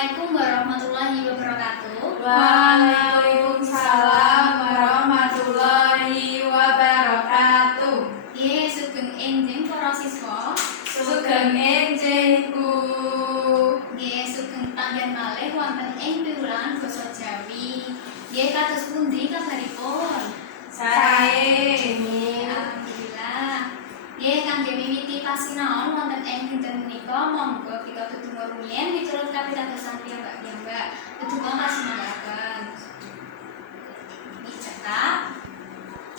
Assalamualaikum warahmatullahi wabarakatuh. Waalaikumsalam warahmatullahi wabarakatuh. Ye sugeng enjing para siswa. Sugeng enjing Bu. Ye sugeng panggen malih wonten ing piwulangan basa Jawi. Ye kados pundi kabaripun? Sae. Alhamdulillah. Ye kangge miwiti pasinaon wonten ing dinten menika monggo kita tetunggal rumiyin miturut kapitadosan piyambak-piyambak. Tetunggal kasinambahaken. Dicetak.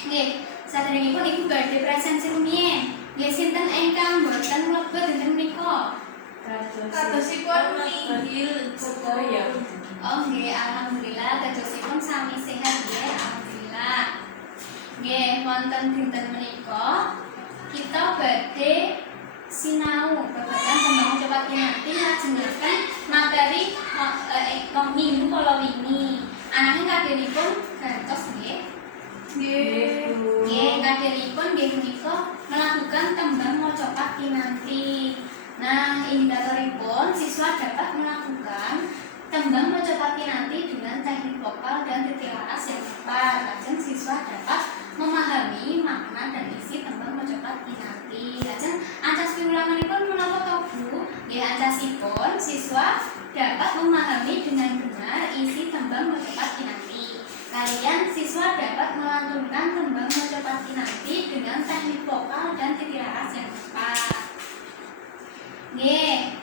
Nggih, saderengipun Ibu badhe presensi rumiyin. Nggih sinten ingkang boten mlebet dinten menika? Kadosipun inggil sedaya. Oh nggih, alhamdulillah kadosipun sami sehat nggih, alhamdulillah. Nggih, wonten dinten menika kita badhe sinau babagan tembang cepat kinanti lajengaken materi minggu kala wingi. Ananging kadhenipun gantos nggih. Nggih, kadhenipun nggih menika melakukan tembang macapat kinanti. Nah, indikatoripun siswa dapat melakukan tembang macapat kinanti dengan teknik vokal dan titik laras yang tepat. Lajeng siswa dapat memahami makna dan isi tembang macapat kinanti. Lajeng ancas piwulanganipun menapa to Bu? Nggih, ancasipun siswa dapat memahami dengan benar isi tembang macapat kinanti. Kalian siswa dapat melantunkan tembang macapat kinanti dengan teknik vokal dan titik laras yang tepat. Nggih.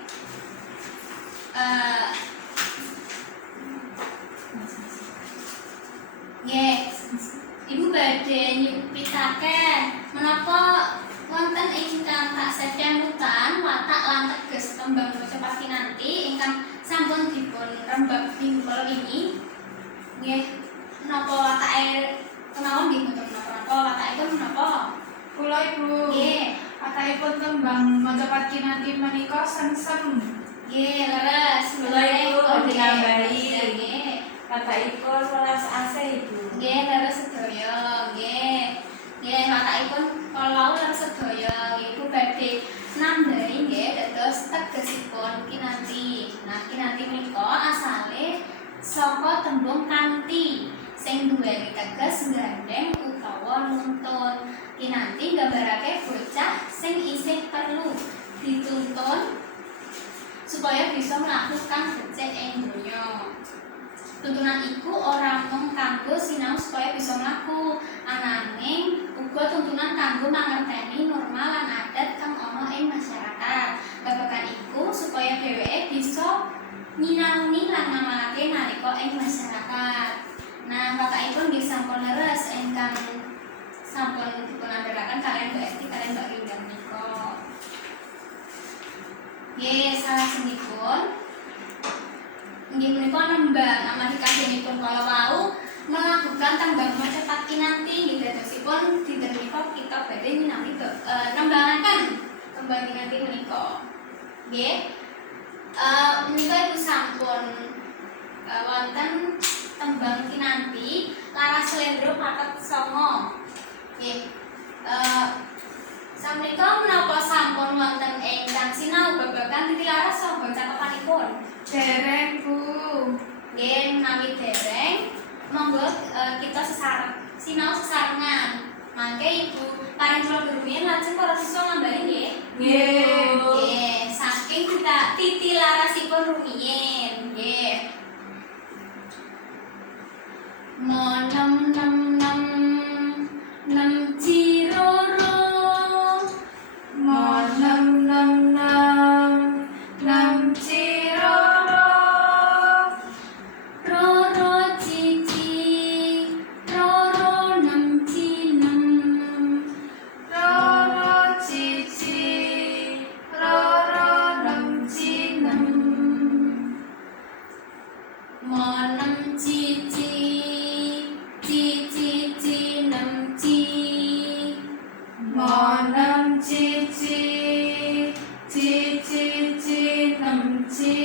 Nggih. Ibu badhe nyupitaken menapa wonten ingkang taksih kemutan watak lan teges tembang macapat kinanti ingkang sampun dipun rembag minggu kala wingi. Nggih, menapa watake kemawon nggih mboten menapa watakipun menapa? Kula Ibu. Nggih. Watakipun tembang macapat kinanti menika sengsem. Nggih, leres. Kula Ibu badhe nambahi. Nggih. Watakipun welas asih Ibu. Nggih, leres sedaya. Nggih. Nggih, watakipun kala leres sedaya. Nggih, Ibu badhe nambahi nggih dados tegesipun kinanti. Nah, kinanti menika asale saka tembung kanthi sing duweni teges gandeng utawa nuntun. Kinanti nggambarake bocah sing isih perlu dituntun supaya bisa melakukan becik ing donya. Tuntunan iku ora mung kanggo sinau supaya bisa mlaku, ananging uga tuntunan kanggo mangerteni norma lan adat kang ana ing masyarakat. Babagan iku supaya dheweke bisa nyinaoni lan ngamalake nalika ing masyarakat. Nah, watakipun nggih sampun leres ingkang sampun dipunandharaken kalian Mbak Esti kalian Mbak Rinda menika. Nggih, salajengipun inggih menika nembang amargi kadhenipun kala wau melakukan tembang macapat kinanti nggih dadosipun dinten menika kita badhe nyinaoni nembangaken tembang kinanti menika. Nggih. Menika Ibu sampun wonten tembang kinanti laras slendro paket 9. Nggih. Sampun menapa sampun wonten ingkang sinau babagan titik laras saha cakepanipun? Dereng Bu. Nggih, menawi dereng, monggo kita sinau sesarengan. Mangke Ibu paring kula rumiyin lajeng para siswa nambahi nggih. Nggih. Nggih, saking kita titi larasipun rumiyin. Nggih. Mo nem nem nem nem ciroro. Mo nem nem nem nem ciroro. Roro cici, roro nem cinem. Roro cici, roro nem cinem. Mo nem cici, cici cinem ci. Mo nem cici, cici cinem ci.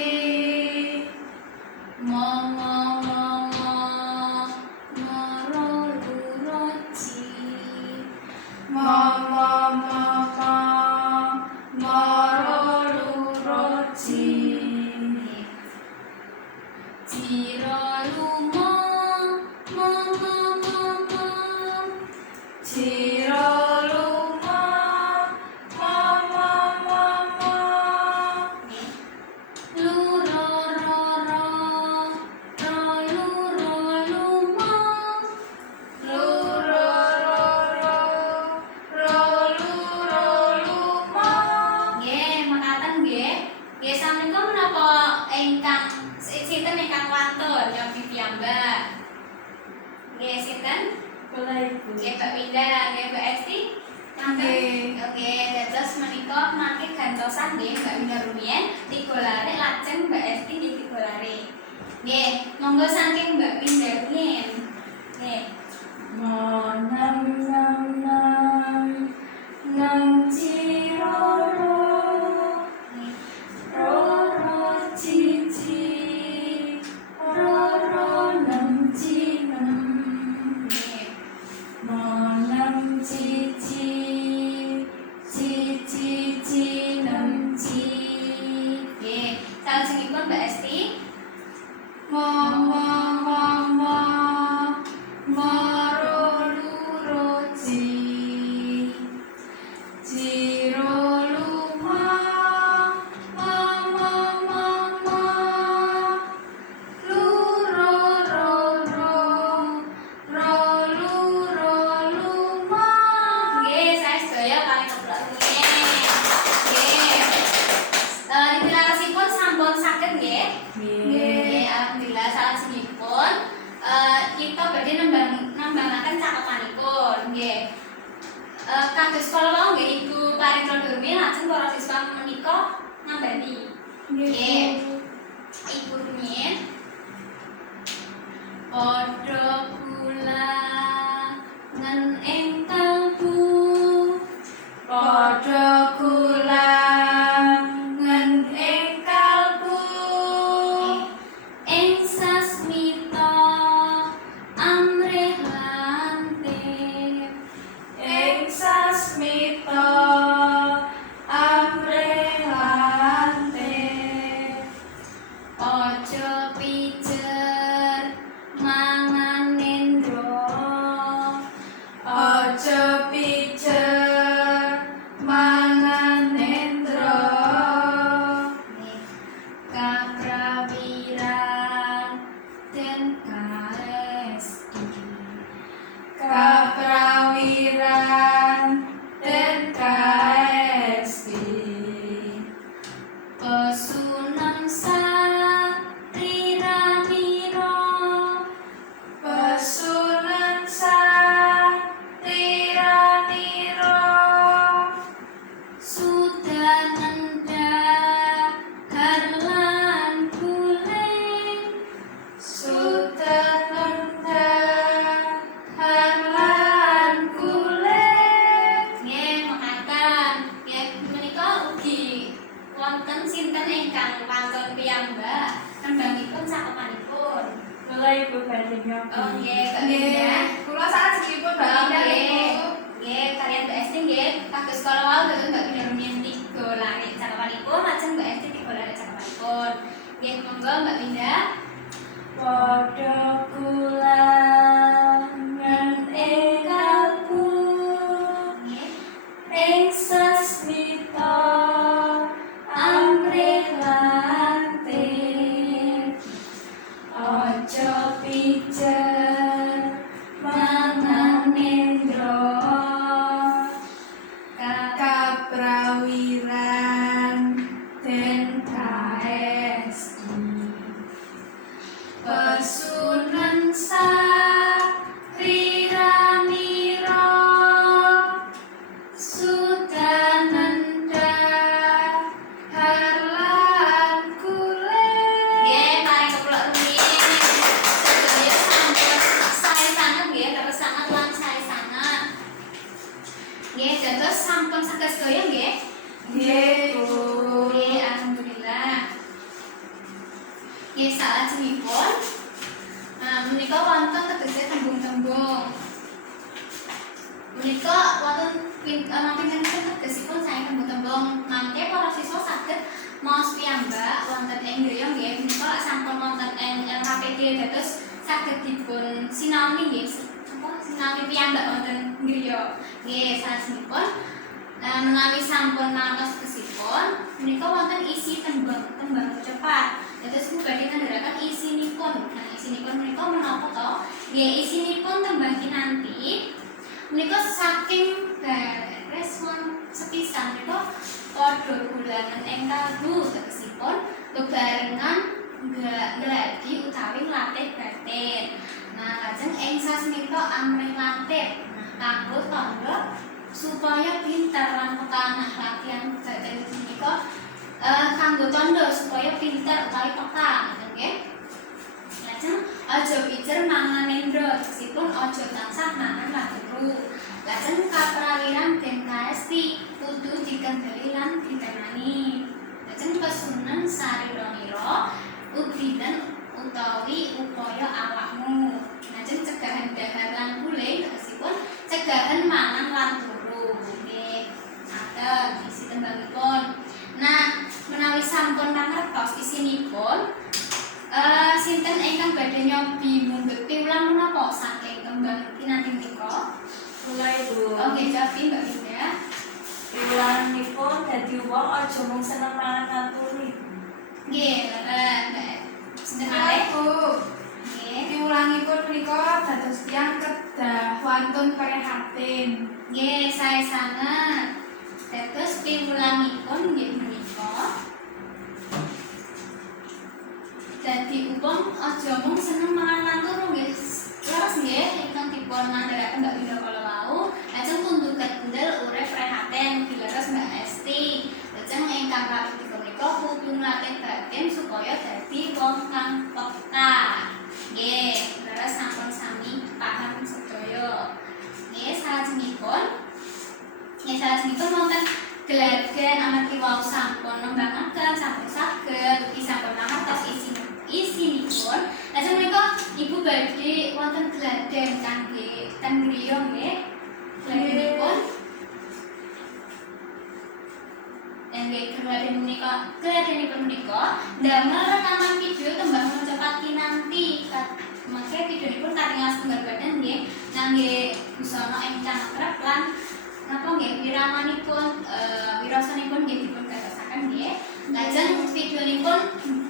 Mo mo mo mo, moro luro ci. Mo mo mo mo, moro luro ci. Jiro lumo mo mo mo mo. Lu ro ro ro ro lu ro lumo. Lu ro ro ro ro lu ro lumo. Nggih, makaten nggih. Nggih sampun menapa ingkang sinten ingkang wantun nyobi piyambak? Nggih sinten? Kula Ibu. Nggih Mbak Winda, nggih Mbak Esti. Nggih. Oke, dados menika mangke gantosan nggih Mbak Winda rumiyin 3 lare lajeng Mbak Esti nggih 3 lare. Nggih, monggo saking Mbak Winda rumiyin. Nggih. Mo nam nam nam nam jiro ro Nggih. ro ro ji ji ro ro nam ji nam. Nggih. Mo nam ji ji ji nam ji. Nggih, salajengipun Mbak Esti. Mo mo mo mo mo ro lu ro ji ro lu mo mo mo mo mo lu ro ro ro ro lu ro lu mo. Nggih, saya sedaya kali keplok rumiyin. Nggih. Ditilarasipun sampun saged nggih? Nggih, alhamdulillah salajengipun kita badhe nembangaken cakepanipun nggih. Kados kala wau nggih Ibu Paritra Durmi lajeng para siswa menika nambani. Nggih. Ibu rumiyin. Padha kulangan ing kalbu. Padha kulangan ing kalbu. Ing sasmita amrih lantip. Ing sasmita amrih lantip. Aja pijer mangan nendra. Aja pijer mangan nendra. Kaprawiran den kaesti. Kaprawiran den kaesti. Pesunan satriranira. Pesunan satriranira. Sudanenda harlan kuling. Sudanenda harlan kuling. Nggih, mekaten. Nggih, menika ugi wonten sinten ingkang pantun piyambak nembangipun cakepanipun. Kula Ibu badhe nyobi. Oh nggih, Mbak Winda. Kula salajengipun Mbak Winda Ibu. Nggih, kalian Mbak Esti nggih, kados kala wau dados Mbak Winda rumiyin 3 lare cakepanipun, lajeng Mbak Esti 3 lare cakepanipun. Nggih, monggo Mbak Winda. Padha kulangan ing kalbu. Nggih. Ing sasmita amrih lantip. Aja pijer mangan nendra. Kaprawiran den kaesti. Pesunan satriranira. Sudanenda harlan kuling. Nggih, mari keplok rumiyin. Sedaya sampun sae sanget nggih, terus sanget lan sae sanget. Nggih, dados sampun saged sedaya nggih. Nggih, Bu. Nggih, alhamdulillah. Nggih, salajengipun menika wonten tegese tembung-tembung. Menika wonten pinten tegesipun sae tembung-tembung. Mangke para siswa saged maos piyambak wonten ing griya nggih menika sampun wonten ing LKPD dados saged dipun sinaoni nggih. Apa menawi piyambak wonten griya. Nggih, salajengipun menawi sampun mangertos tegesipun menika wonten isi tembang cepat. Dados badhe ngandharaken isinipun. Nah, isinipun menika menapa to? Nggih, isinipun tembang kinanti menika saking respon sepisan menika padha gulanen ing kalbu tegesipun bebarengan gladi utawi latih batin. Nah, lajeng ing sasmita amrih latih. Nah, kanggo tandha supaya pinter lan peka. Latihan batin menika kanggo tandha supaya pinter utawi peka, ngoten nggih. Lajeng aja pijer mangan endro, tegesipun aja tansah mangan laturu. Lajeng kaprawiran den kaesti kudu dikendeli lan ditenani. Lajeng pesunan sariranira udinan utawi upaya awakmu. Lajeng cegahan dahar lan guling tegesipun cegahan mangan lan turu. Nggih. Ngaten isi tembangipun. Nah, menawi sampun mangertos isinipun, sinten ingkang badhe nyobi mundhut piwulang menapa saking tembang kinanti menika? Kula Ibu. Oke, Javi Mbak Winda. Piwulanganipun dadi wong aja mung seneng mangan lan turu. Nggih, Mbak. Sinten malih? Bu. Nggih. Piwulangipun menika dados tiyang kedah wantun prihatin. Nggih, sae sanget. Dados piwulangipun nggih menika dadi wong aja mung seneng mangan lan turu nggih. Leres nggih ingkang dipun ngandharaken Mbak Winda kala wau. Lajeng pundhut kendel urip prihatin dileres Mbak Esti. Lajeng ingkang kaping menika kudu nglatih batin supaya dadi wong kang peka. Nggih, leres sampun sami paham sedaya. Nggih, salajengipun wonten geladen amargi wau sampun nembangaken sampun saged ugi sampun mangertos isinipun. Lajeng menika Ibu badhe wonten geladen kangge ten griya nggih. Geladenipun geladenipun menika ndamel rekaman video tembang cepat kinanti. Mangke videonipun katingal setunggal badan nggih ngangge busana ingkang kerep lan napa nggih wirasanipun nggih dipun gatosaken nggih. Lajeng videonipun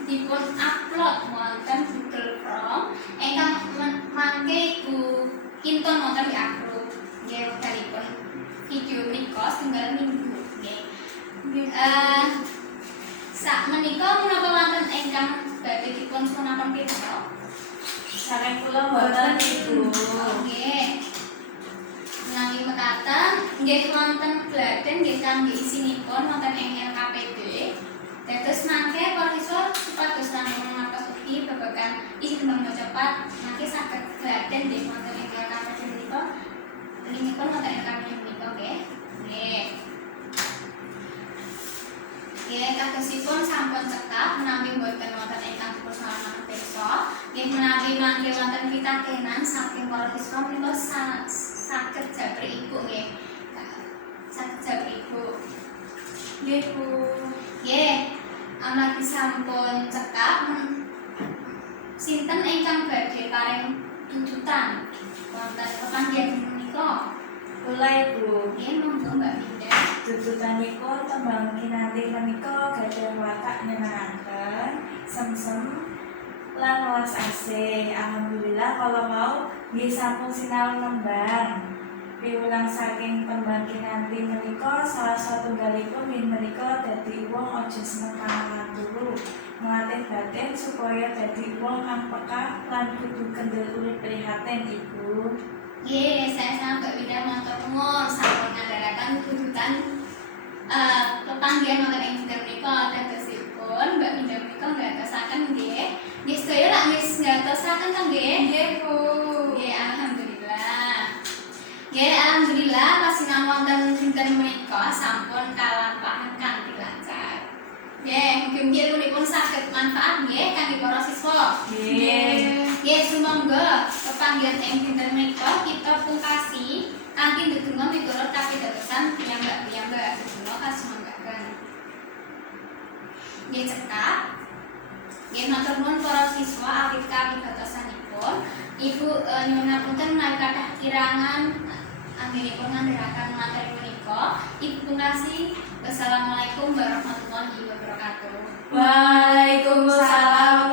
dipun upload wonten Google Chrome ingkang mangke Ibu kinten wonten di upload nggih wektalipun video menika setunggal minggu nggih. Sakmenika menapa wonten ingkang badhe dipun sunaken pirsa? Saking kula mboten Ibu. Nggih. Menawi mekaten nggih wonten geladen nggih kangge isinipun wonten ing LKPD. Dados mangke para siswa supados langkung ngertos ugi babagan isi tembang cepat mangke saged geladen nggih wonten ing LKPD menika. Linkipun wonten LKPD menika nggih. Nggih. Nggih, kadosipun sampun cekap menawi boten wonten ingkang dipun sawaraken pirsa. Nggih menawi mangke wonten pitakenan saking para siswa menika saged jabri Ibu nggih. Saged jabri Ibu. Nggih Bu. Nggih. Amargi sampun cekap sinten ingkang badhe paring tuntutan wonten pepanggihan menika? Kula Ibu. Nggih, monggo Mbak Winda. Tuntutanipun tembang kinanti menika gadhah watak nyenengaken, semsem lan welas asih. Alhamdulillah kala wau nggih sampun sinau nembang. Piwulang saking tembang kinanti menika salah satunggalipun yen menika dadi wong aja seneng mangan lan turu, nglatih batin supaya dadi wong kang peka lan kudu kendel urip prihatin Ibu. Nggih, saya sama Mbak Winda matur nuwun sampun ngandharaken tuntutan pepanggihan wonten ing dinten menika. Dadosipun Mbak Winda menika ngatosaken nggih. Nggih sedaya lak wis ngatosaken to nggih? Nggih Bu. Nggih, alhamdulillah. Nggih, alhamdulillah pasinaon wonten dinten menika sampun kalampahan kanthi lancar. Nggih, mugi-mugi ilmunipun saged manfaat nggih kangge para siswa. Nggih. Nggih, sumangga pepanggihan ing dinten menika kita pungkasi kanthi ndedonga miturut kapitadosan piyambak-piyambak. Sedaya kasumanggaken. Nggih cekap. Nggih matur nuwun para siswa awit kapitadosanipun Ibu nyuwun ngapunten menawi kathah kirangan anggenipun ngandharaken materi menika. Ibu pungkasi wassalamualaikum warahmatullahi wabarakatuh. Waalaikumsalam